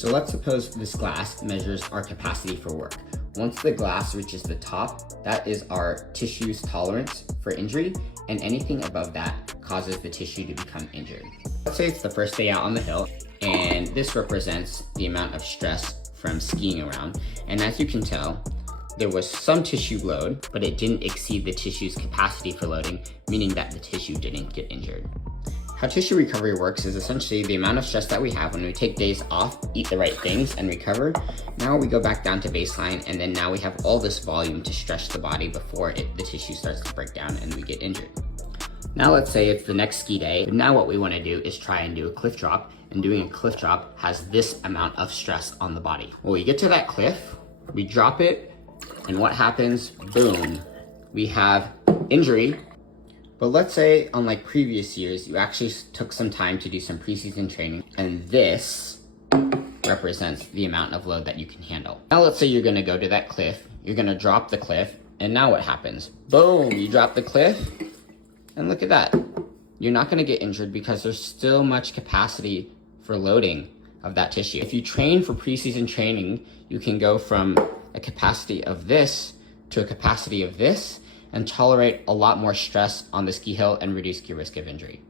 So let's suppose this glass measures our capacity for work. Once the glass reaches the top, that is our tissue's tolerance for injury, and anything above that causes the tissue to become injured. Let's say it's the first day out on the hill, and this represents the amount of stress from skiing around. And as you can tell, there was some tissue load, but it didn't exceed the tissue's capacity for loading, meaning that the tissue didn't get injured. How tissue recovery works is essentially the amount of stress that we have when we take days off, eat the right things, and recover. Now we go back down to baseline, and then now we have all this volume to stretch the body before the tissue starts to break down and we get injured. Now let's say it's the next ski day. Now what we want to do is try and do a cliff drop, and doing a cliff drop has this amount of stress on the body. When we get to that cliff, we drop it, and what happens? Boom, we have injury. But let's say, unlike previous years, you actually took some time to do some preseason training, and this represents the amount of load that you can handle. Now let's say you're gonna go to that cliff, you're gonna drop the cliff, and now what happens? Boom, you drop the cliff, and look at that. You're not gonna get injured because there's still much capacity for loading of that tissue. If you train for preseason training, you can go from a capacity of this to a capacity of this, and tolerate a lot more stress on the ski hill and reduce your risk of injury.